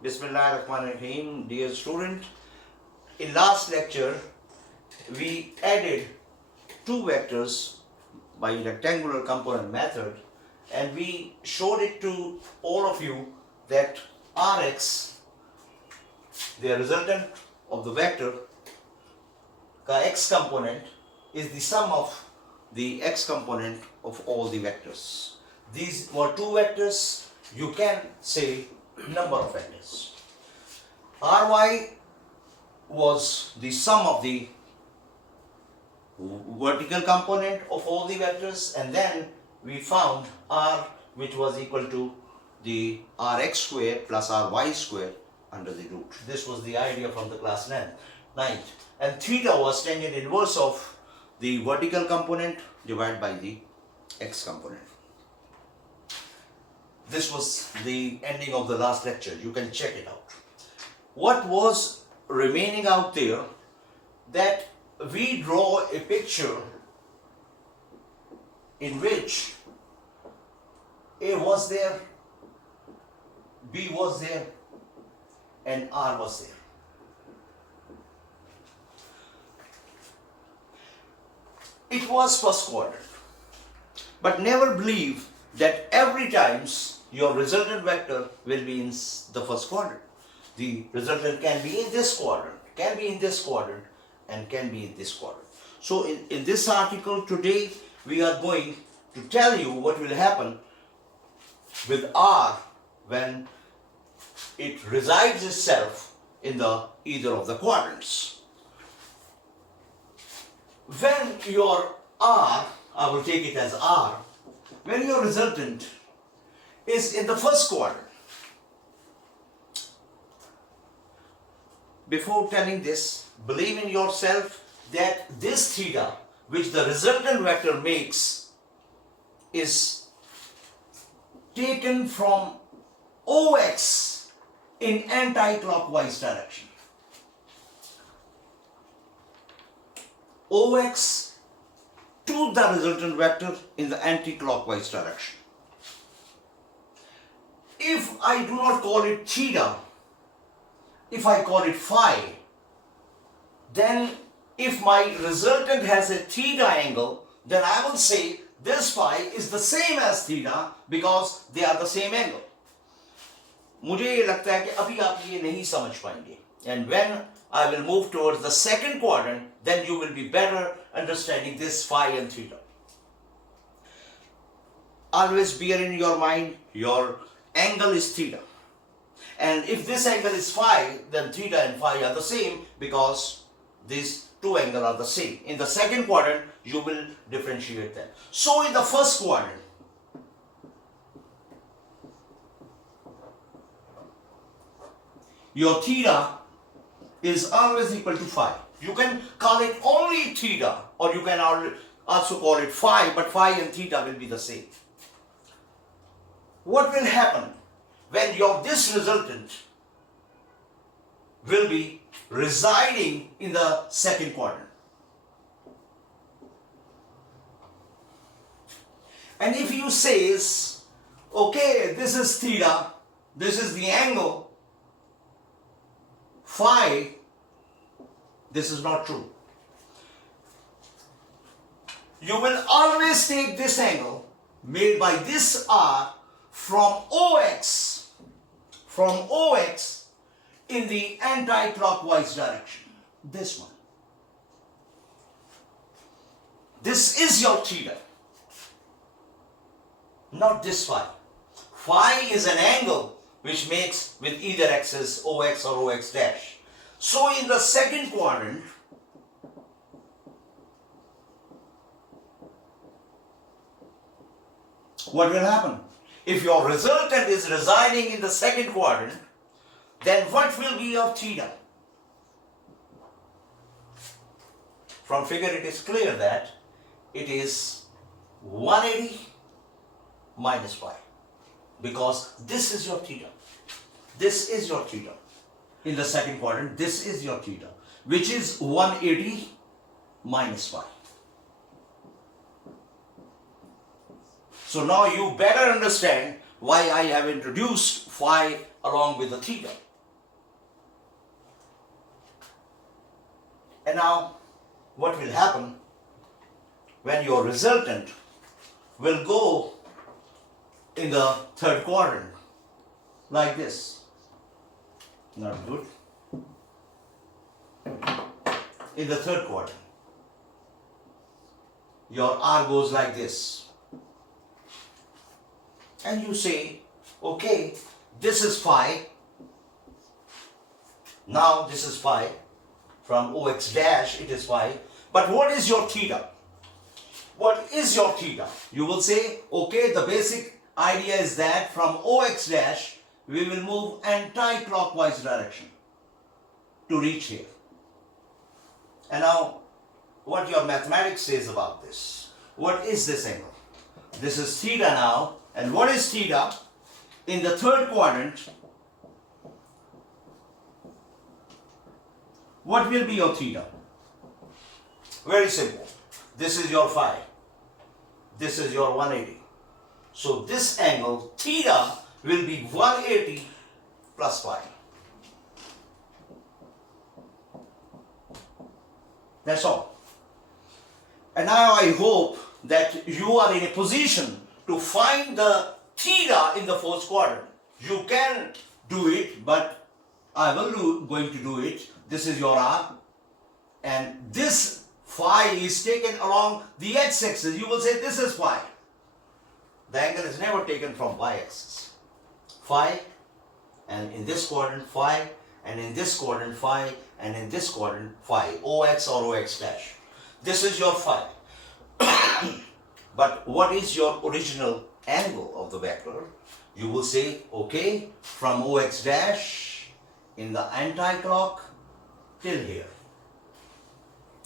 Bismillahirrahmanirrahim, dear student. In last lecture, we added two vectors by rectangular component method, and we showed it to all of you that Rx, the resultant of the vector, the x component, is the sum of the x component of all the vectors. These were two vectors. You can say number of vectors. Ry was the sum of the vertical component of all the vectors, and then we found r, which was equal to the rx square plus ry square under the root. This was the idea from the class 9th. And theta was tangent inverse of the vertical component divided by the x component. This was the ending of the last lecture. You can check it out. What was remaining out there, that we draw a picture in which A was there, B was there, and R was there. It was first quadrant. But never believe that every times your resultant vector will be in the first quadrant. The resultant can be in this quadrant, can be in this quadrant, and can be in this quadrant. So in this article today, we are going to tell you what will happen with R when it resides itself in either of the quadrants. When your R, I will take it as R, when your resultant is in the first quadrant. Before telling this, believe in yourself that this theta, which the resultant vector makes, is taken from OX in anti-clockwise direction. OX to the resultant vector in the anti-clockwise direction. If I do not call it theta, if I call it phi, then if my resultant has a theta angle, then I will say this phi is the same as theta because they are the same angle. मुझे ये लगता है कि अभी आप ये नहीं समझ पाएंगे. And when I will move towards the second quadrant, then you will be better understanding this phi and theta. Always bear in your mind your angle is theta. And if this angle is phi, then theta and phi are the same because these two angles are the same. In the second quadrant, you will differentiate them. So in the first quadrant, your theta is always equal to phi. You can call it only theta, or you can also call it phi, but phi and theta will be the same. What will happen when this resultant will be residing in the second quadrant? And if you say, okay, this is theta, this is the angle, phi, this is not true. You will always take this angle made by this R from OX in the anti-clockwise direction. This one. This is your theta, not this phi. Phi is an angle which makes with either axis OX or OX dash. So in the second quadrant, what will happen? If your resultant is residing in the second quadrant, then what will be your theta? From figure it is clear that it is 180 minus phi, because this is your theta. This is your theta. In the second quadrant, this is your theta, which is 180 minus phi. So now you better understand why I have introduced phi along with the theta. And now what will happen when your resultant will go in the third quadrant like this? Not good. In the third quadrant, your R goes like this. And you say, okay, this is phi. Now this is phi. From OX dash it is phi. But what is your theta? What is your theta? You will say, okay, the basic idea is that from OX dash we will move anti-clockwise direction to reach here. And now what your mathematics says about this? What is this angle? This is theta now. And what is theta? In the third quadrant, what will be your theta? Very simple. This is your phi. This is your 180. So this angle theta will be 180 plus phi. That's all. And now I hope that you are in a position to find the theta in the fourth quadrant. You can do it, but I will going to do it. This is your R, and this phi is taken along the x-axis. You will say this is phi. The angle is never taken from y-axis. Phi, and in this quadrant phi, and in this quadrant phi, and in this quadrant phi, OX or OX dash. This is your phi. But what is your original angle of the vector? You will say, okay, from OX dash in the anti-clock till here.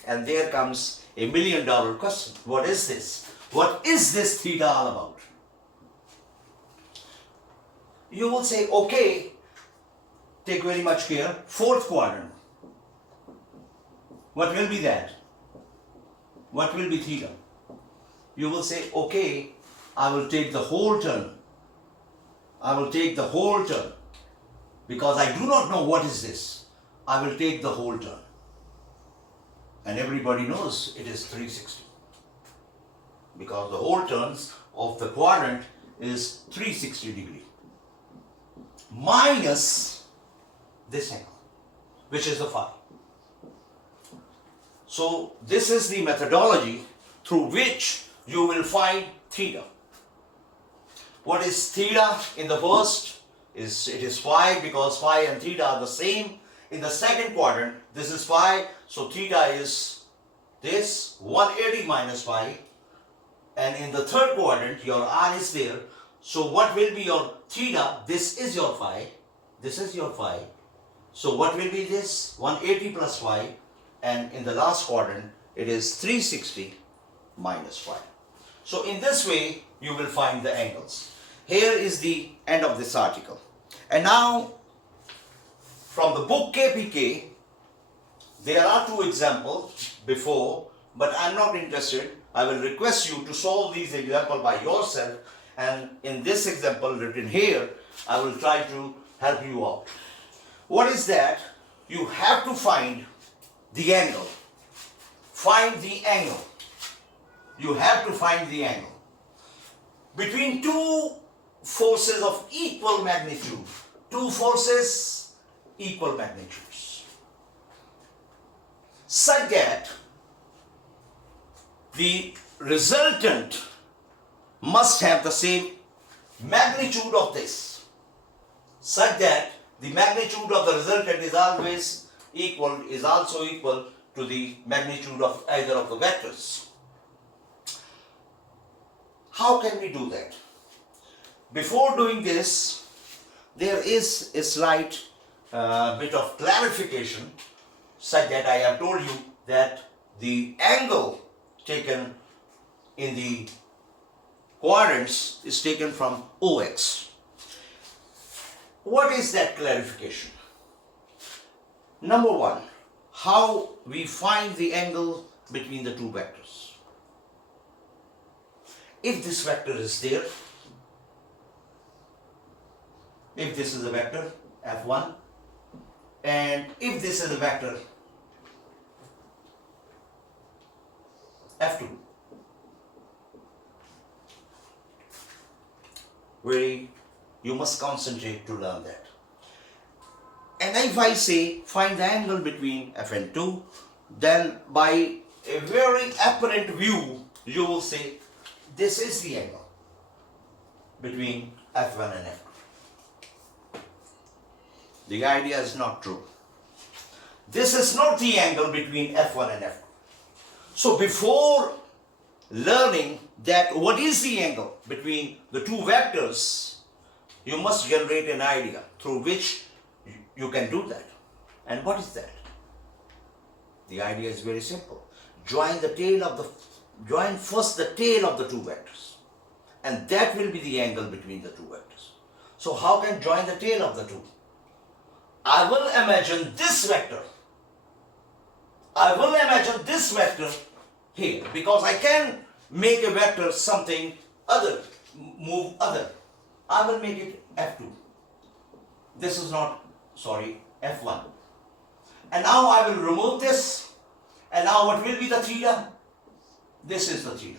And there comes a $1 million question. What is this? What is this theta all about? You will say, okay, take very much care, fourth quadrant. What will be that? What will be theta? You will say, okay, I will take the whole turn. I will take the whole turn. Because I do not know what is this. I will take the whole turn. And everybody knows it is 360. Because the whole turns of the quadrant is 360 degree. Minus this angle, which is the phi. So this is the methodology through which you will find theta. What is theta in the first? It is phi, because phi and theta are the same. In the second quadrant, this is phi, so theta is this 180 minus phi. And in the third quadrant, your R is there. So what will be your theta? This is your phi. This is your phi. So what will be this? 180 plus phi. And in the last quadrant, it is 360 minus phi. So in this way, you will find the angles. Here is the end of this article. And now, from the book KPK, there are two examples before, but I am not interested. I will request you to solve these examples by yourself, and in this example written here, I will try to help you out. What is that? You have to find the angle. Find the angle. You have to find the angle between two forces of equal magnitude. Two forces, equal magnitudes. Such that the resultant must have the same magnitude of this. Such that the magnitude of the resultant is always equal, is also equal to the magnitude of either of the vectors. How can we do that? Before doing this, there is a slight bit of clarification, such that I have told you that the angle taken in the quadrants is taken from OX. What is that clarification? Number one, how we find the angle between the two vectors. If this vector is there, if this is a vector f1, and if this is a vector F2. You must concentrate to learn that. And if I say find the angle between F and 2, then by a very apparent view, you will say this is the angle between F1 and F2. The idea is not true. This is not the angle between F1 and F2. So before learning that what is the angle between the two vectors, you must generate an idea through which you can do that. And what is that? The idea is very simple. Join first the tail of the two vectors, and that will be the angle between the two vectors. So how can join the tail of the two? I will imagine this vector. I will imagine this vector here, because I can make a vector something other, move other. I will make it F2. This is not, F1. And now I will remove this, and now what will be the theta? This is the theta.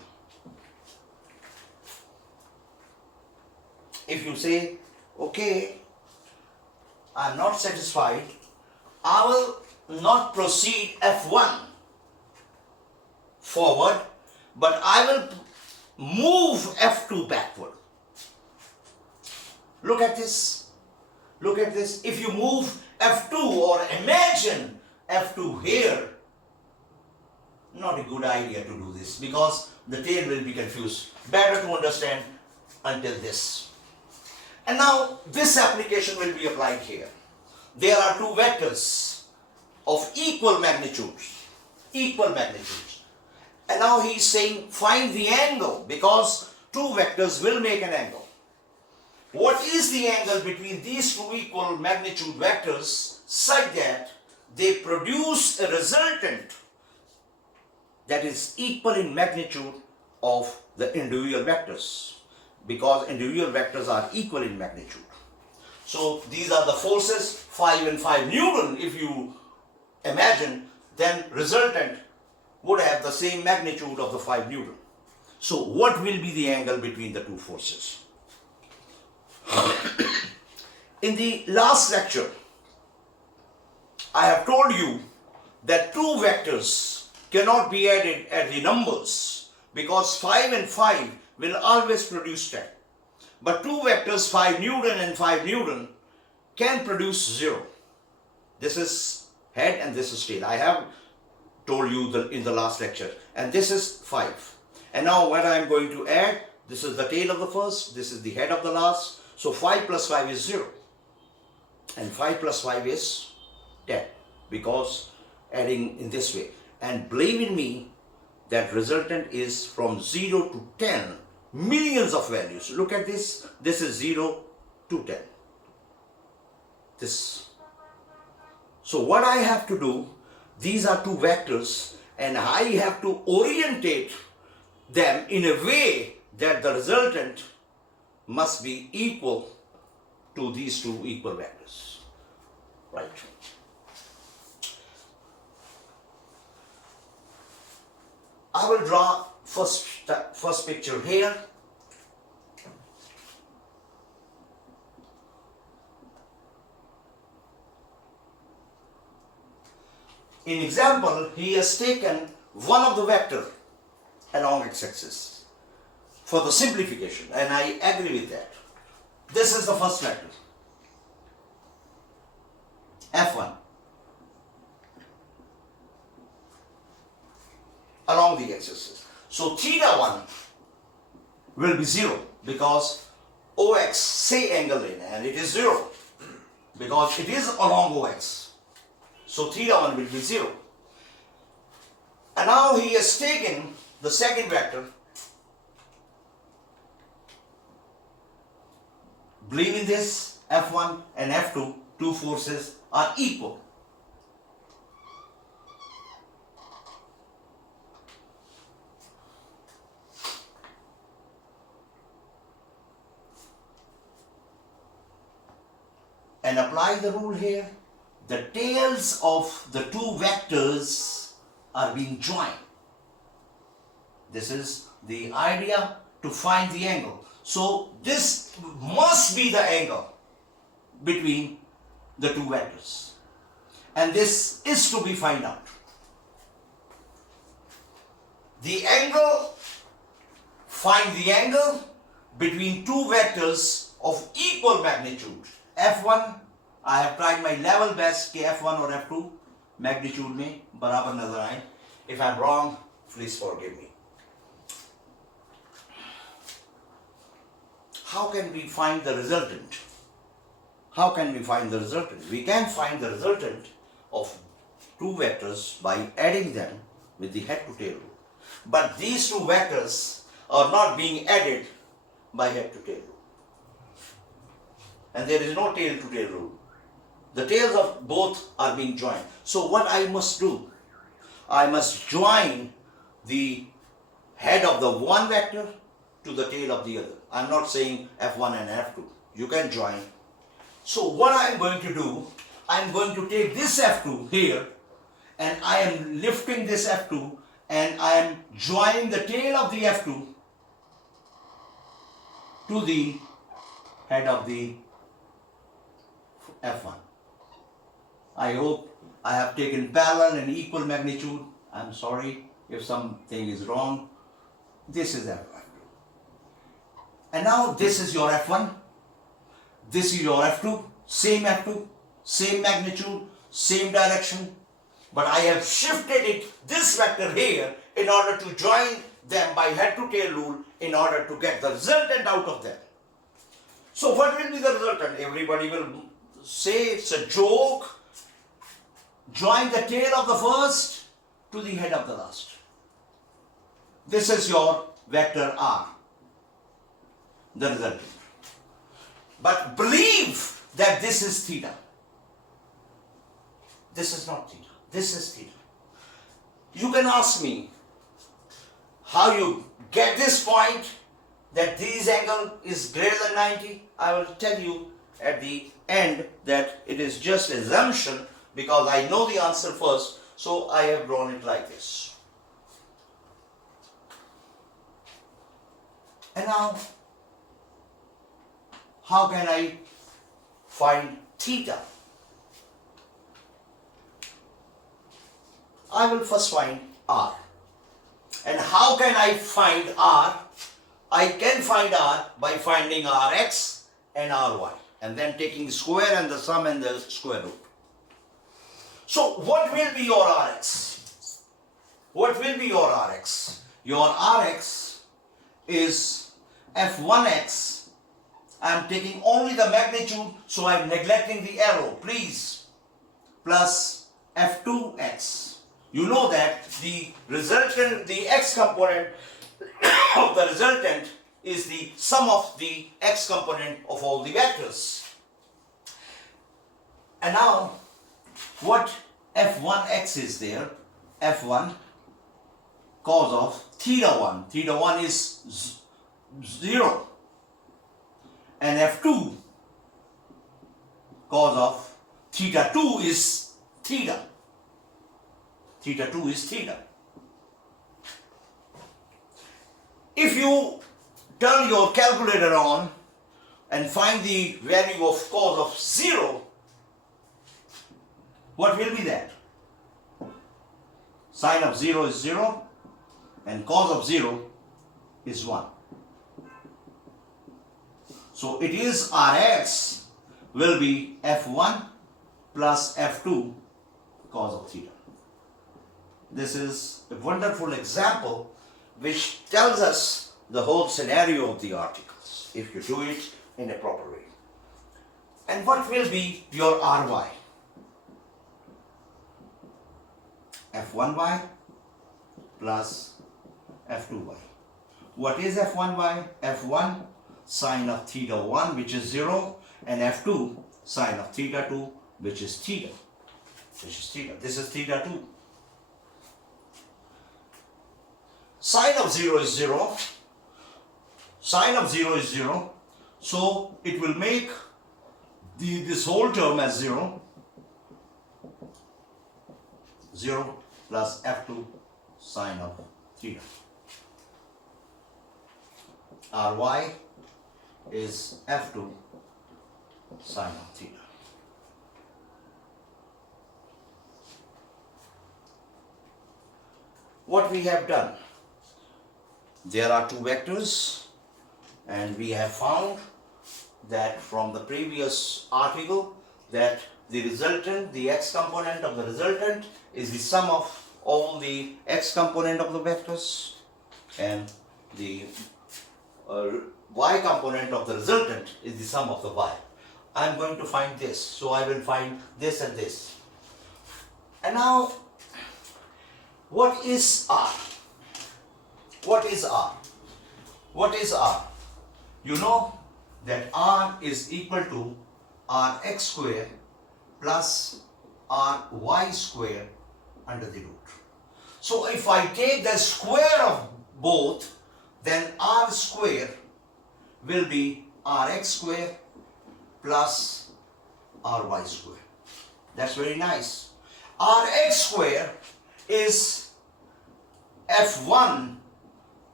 If you say, okay, I am not satisfied, I will not proceed F1 forward, but I will move F2 backward. Look at this. Look at this. If you move F2 or imagine F2 here, not a good idea to do this, because the tail will be confused. Better to understand until this. And now this application will be applied here. There are two vectors of equal magnitudes. And now he is saying find the angle, because two vectors will make an angle. What is the angle between these two equal magnitude vectors such that they produce a resultant that is equal in magnitude of the individual vectors, because individual vectors are equal in magnitude. So these are the forces 5 and 5 Newton. If you imagine, then resultant would have the same magnitude of the 5 Newton. So what will be the angle between the two forces? In the last lecture, I have told you that two vectors cannot be added at the numbers, because 5 and 5 will always produce 10. But two vectors 5 Newton and 5 Newton can produce 0. This is head and this is tail. I have told you in the last lecture. And this is 5. And now what I am going to add, this is the tail of the first, this is the head of the last. So 5 plus 5 is 0. And 5 plus 5 is 10, because adding in this way. And believe in me, that resultant is from 0 to 10, millions of values. Look at this. This is 0 to 10. This. So what I have to do, these are two vectors, and I have to orientate them in a way that the resultant must be equal to these two equal vectors. Right. I will draw first picture here. In example, he has taken one of the vector along x-axis for the simplification, and I agree with that. This is the first vector, F1, along the x-axis. So theta 1 will be 0, because OX say angle in, and it is 0 because it is along OX. So theta 1 will be 0. And now he has taken the second vector. Believe in this, F1 and F2, two forces are equal. And apply the rule here. The tails of the two vectors are being joined. This is the idea to find the angle. So this must be the angle between the two vectors. And this is to be found out. The angle, find the angle between two vectors of equal magnitude. F1, I have tried my level best कि F1 और F2 magnitude में बराबर नजर आए. If I'm wrong, please forgive me. How can we find the resultant? How can we find the resultant? We can find the resultant of two vectors by adding them with the head to tail rule. But these two vectors are not being added by head to tail rule. And there is no tail to tail rule. The tails of both are being joined. So what I must do? I must join the head of the one vector to the tail of the other. I'm not saying F1 and F2. You can join. So what I'm going to do, I'm going to take this F2 here and I am lifting this F2 and I am joining the tail of the F2 to the head of the F1. I hope I have taken parallel and equal magnitude. I'm sorry if something is wrong. This is F1. And now this is your F1. This is your F2, same magnitude, same direction, but I have shifted it, this vector here, in order to join them by head to tail rule in order to get the resultant out of them. So what will be the resultant? Everybody will say it's a joke. Join the tail of the first to the head of the last. This is your vector R, the resultant. But believe that this is theta. This is not theta. This is theta. You can ask me how you get this point that this angle is greater than 90. I will tell you at the end that it is just assumption because I know the answer first, so I have drawn it like this. And now, how can I find theta? I will first find R. And how can I find R? I can find R by finding Rx and Ry and then taking square and the sum and the square root. So what will be your Rx? What will be your Rx? Your Rx is F1x. I am taking only the magnitude, so I am neglecting the arrow, please, plus F2x. You know that the resultant, the x component of the resultant is the sum of the x component of all the vectors. And now, what F1x is there? F1 cos of theta 1. Theta 1 is 0. And F2 cos of theta 2 is theta. Theta 2 is theta. If you turn your calculator on and find the value of cos of 0, what will be that? Sine of 0 is 0 and cos of 0 is 1. So it is Rx will be F1 plus F2 cos of theta. This is a wonderful example which tells us the whole scenario of the articles if you do it in a proper way. And what will be your Ry? F1y plus F2y. What is F1y? F1 sine of theta 1 which is 0 and F2 sine of theta 2 which is theta. This is theta 2. Sine of 0 is 0. Sine of 0 is 0. So it will make this whole term as 0. 0 plus F2 sine of theta. Ry is f2 sine of theta. What we have done, there are two vectors, and we have found that from the previous article that the resultant, the x component of the resultant is the sum of all the x component of the vectors, and the y component of the resultant is the sum of the y. I am going to find this, so I will find this and this. And now, what is R? What is R? What is R? You know that R is equal to Rx square plus Ry square under the root. So if I take the square of both, then R square will be Rx square plus Ry square. That's very nice. Rx square is f1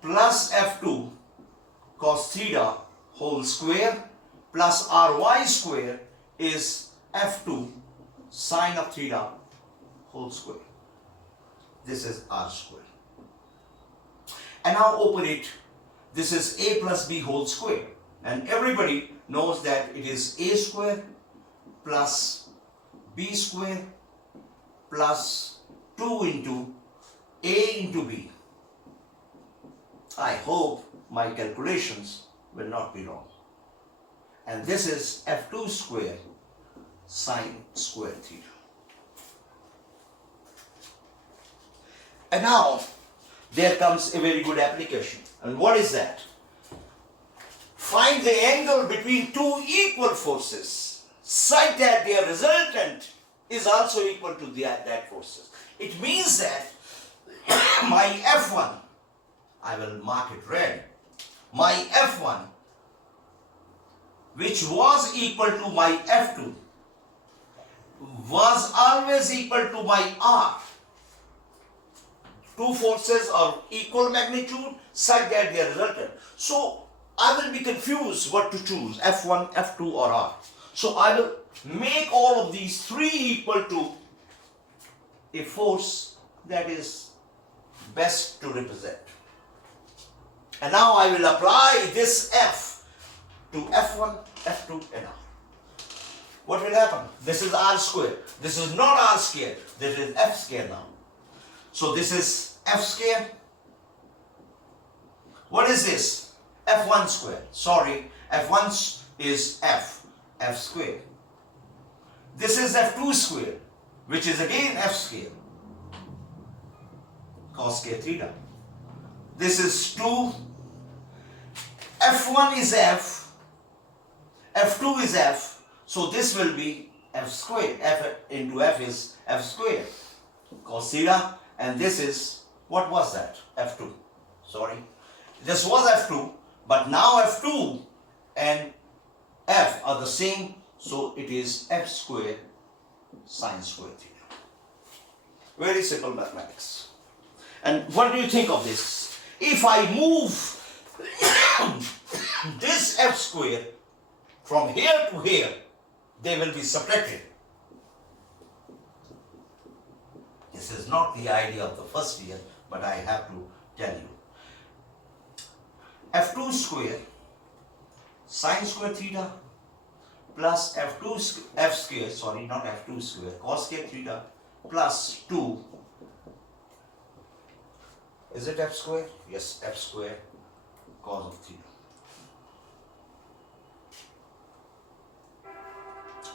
plus f2 cos theta whole square plus Ry square is f2 sine of theta whole square. This is R square. And now open it. This is a plus b whole square. And everybody knows that it is a square plus b square plus 2 into a into b. I hope my calculations will not be wrong. And this is f2 square sine square theta. And now there comes a very good application. And what is that? Find the angle between two equal forces such that their resultant is also equal to that forces. It means that my F1, I will mark it red, my F1, which was equal to my F2, was always equal to my R. Two forces of equal magnitude such that they are resultant. So I will be confused what to choose, F1, F2 or R. So I will make all of these three equal to a force that is best to represent. And now I will apply this F to F1, F2 and R. What will happen? This is R square. This is not R square. This is F square now. So this is F square. What is this? F1 square. Sorry, F1 is F square. This is F2 square, which is again F square, cos square theta. This is 2. F1 is F, F2 is F, so this will be F square. F into F is F square, cos theta, and this is, what was that? F2. Sorry. This was F2, but now F2 and F are the same, so it is F square sine square theta. Very simple mathematics. And what do you think of this? If I move this F square from here to here, they will be subtracted. This is not the idea of the first year, but I have to tell you. F2 square sine square theta plus F square, sorry, not F2 square, cos square theta plus 2. Is it F square? Yes, F square cos of theta.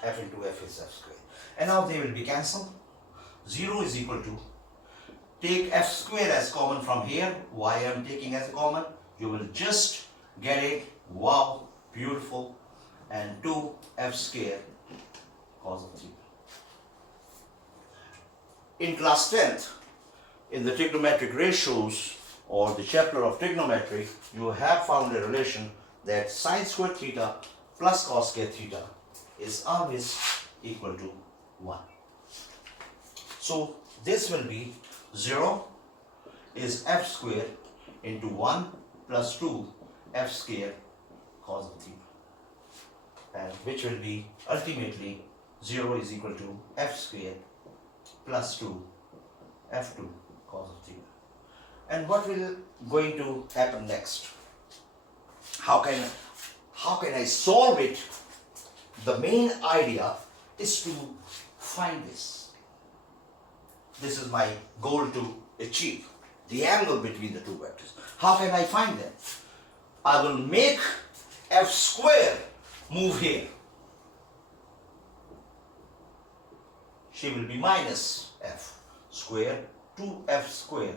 F into F is F square. And now they will be cancelled. 0 is equal to, take F square as common from here. Y I am taking as a common. You will just get it. Wow, beautiful. And 2 F square cos of theta. In class 10th, in the trigonometric ratios or the chapter of trigonometry, you have found a relation that sine square theta plus cos square theta is always equal to 1. So this will be 0 is F square into 1 plus 2 f square cos of theta, and which will be ultimately 0 is equal to f square plus 2 f2 cos of theta. And what will going to happen next? How can I solve it? The main idea is to find this. This is my goal to achieve the angle between the two vectors. How can I find them? I will make f square move here. She will be minus f square 2f square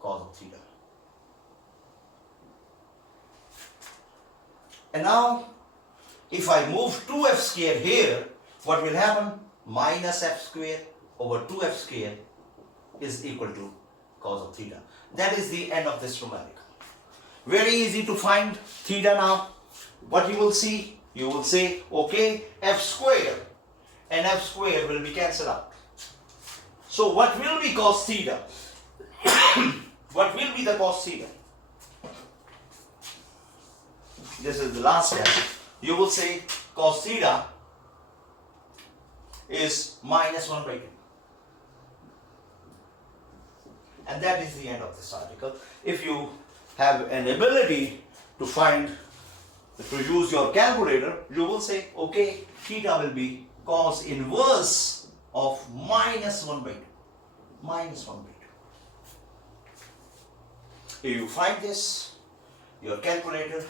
cos of theta. And now, if I move 2f square here, what will happen? Minus f square over 2f square is equal to cos of theta. That is the end of this numerical. Very easy to find theta now. What you will see? You will say, okay, f square and f square will be cancelled out. So what will be cos theta? What will be the cos theta? This is the last step. You will say cos theta is minus 1 by 2. And that is the end of this article. If you have an ability to use your calculator, you will say, okay, theta will be cos inverse of minus 1 by 2. Minus 1 by 2. If you find this, your calculator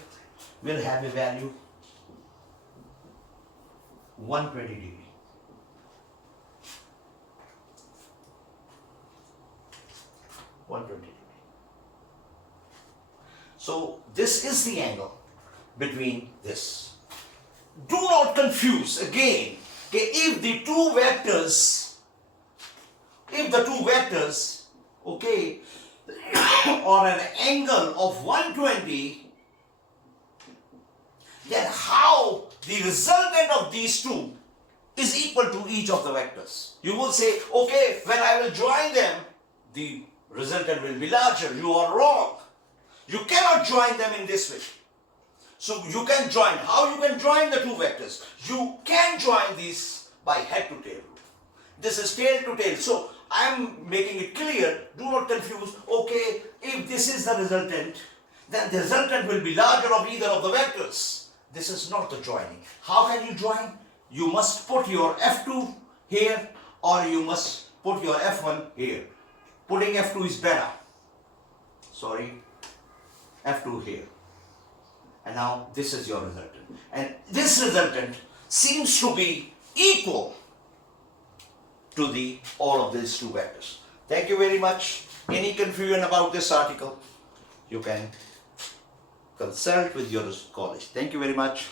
will have a value 120 degree. So this is the angle between this. Do not confuse again. Okay, if the two vectors, okay, are an angle of 120, then how the resultant of these two is equal to each of the vectors? You will say, okay, when I will join them, the resultant will be larger. You are wrong. You cannot join them in this way. So you can join. How you can join the two vectors? You can join these by head to tail. This is tail to tail. So I am making it clear. Do not confuse. Okay, if this is the resultant, then the resultant will be larger of either of the vectors. This is not the joining. How can you join? You must put your F2 here, or you must put your F1 here. Putting F2 is better. Sorry. F2 here. And now this is your resultant. And this resultant seems to be equal to all of these two vectors. Thank you very much. Any confusion about this article, you can consult with your college. Thank you very much.